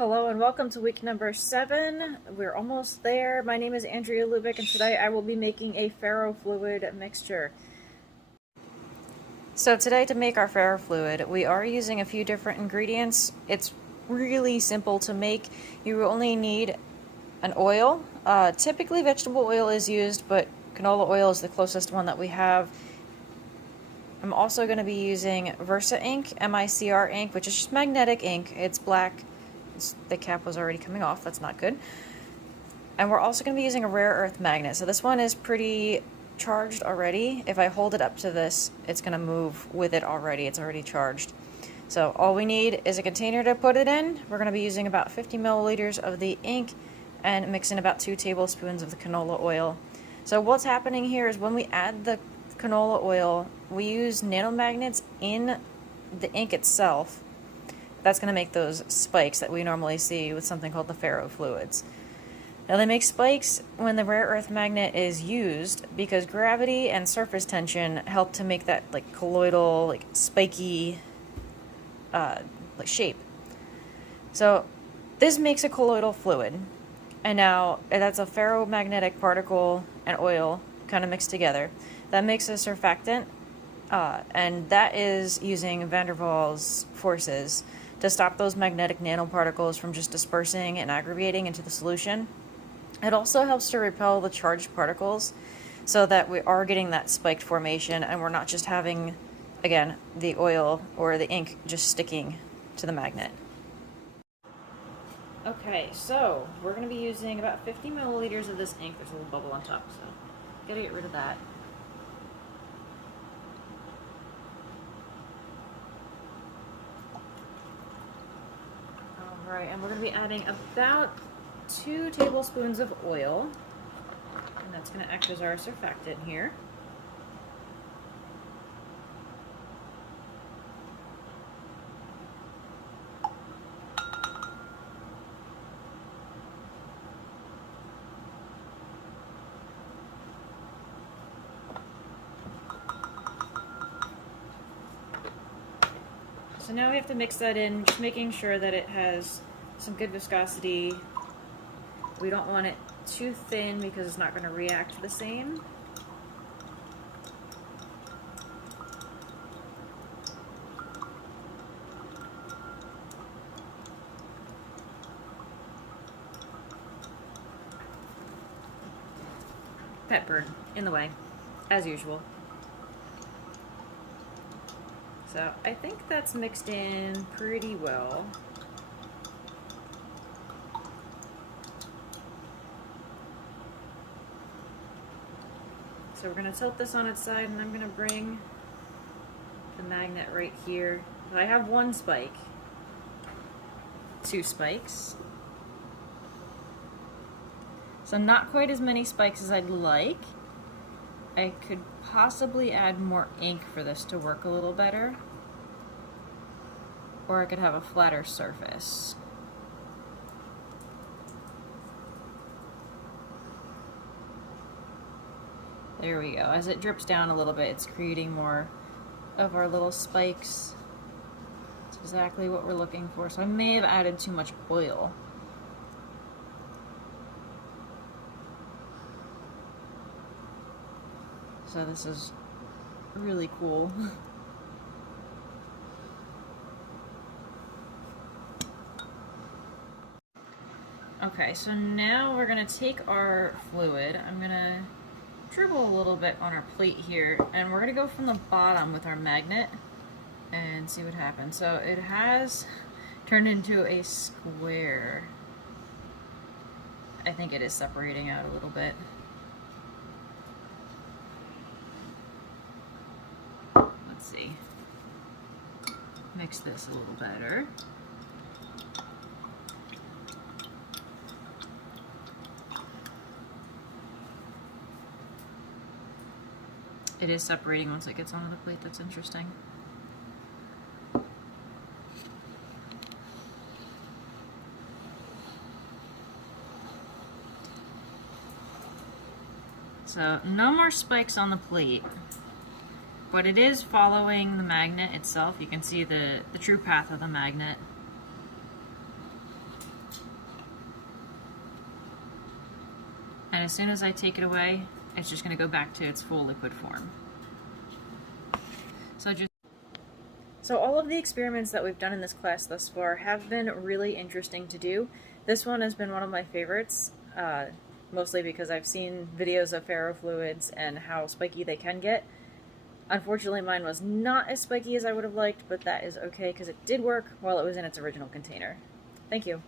Hello and welcome to week number 7. We're almost there. My name is Andrea Lubick and today I will be making a ferrofluid mixture. So today to make our ferrofluid, we are using a few different ingredients. It's really simple to make. You only need an oil. Typically vegetable oil is used, but canola oil is the closest one that we have. I'm also going to be using Versa ink, MICR ink, which is just magnetic ink. It's black. The cap was already coming off, that's not good. And we're also going to be using a rare earth magnet. So this one is pretty charged already. If I hold it up to this, it's going to move with it already. It's already charged. So all we need is a container to put it in. We're going to be using about 50 milliliters of the ink and mix in about 2 tablespoons of the canola oil. So what's happening here is when we add the canola oil, we use nanomagnets in the ink itself. That's going to make those spikes that we normally see with something called the ferrofluids. Now they make spikes when the rare earth magnet is used because gravity and surface tension help to make that like colloidal, like spiky like shape. So this makes a colloidal fluid, and now that's a ferromagnetic particle and oil kind of mixed together. That makes a surfactant, and that is using van der Waals forces to stop those magnetic nanoparticles from just dispersing and aggregating into the solution. It also helps to repel the charged particles so that we are getting that spiked formation and we're not just having, again, the oil or the ink just sticking to the magnet. Okay, so we're going to be using about 50 milliliters of this ink. There's a little bubble on top, so gotta get rid of that. Alright, and we're going to be adding about 2 tablespoons of oil, and that's going to act as our surfactant here. So now we have to mix that in, just making sure that it has some good viscosity. We don't want it too thin because it's not going to react the same. Pet bird in the way, as usual. So I think that's mixed in pretty well. So we're going to tilt this on its side, and I'm going to bring the magnet right here. I have 1 spike, 2 spikes. So not quite as many spikes as I'd like. I could possibly add more ink for this to work a little better. Or I could have a flatter surface. There we go. As it drips down a little bit, it's creating more of our little spikes. That's exactly what we're looking for. So I may have added too much oil. So this is really cool. Okay, so now we're gonna take our fluid. I'm gonna dribble a little bit on our plate here, and we're gonna go from the bottom with our magnet and see what happens. So it has turned into a square. I think it is separating out a little bit. Let's see. Mix this a little better. It is separating once it gets onto the plate. That's interesting. So no more spikes on the plate, but it is following the magnet itself. You can see the true path of the magnet. and as soon as I take it away, it's just going to go back to its full liquid form. So all of the experiments that we've done in this class thus far have been really interesting to do. This one has been one of my favorites, mostly because I've seen videos of ferrofluids and how spiky they can get. Unfortunately, mine was not as spiky as I would have liked, but that is okay because it did work while it was in its original container. Thank you.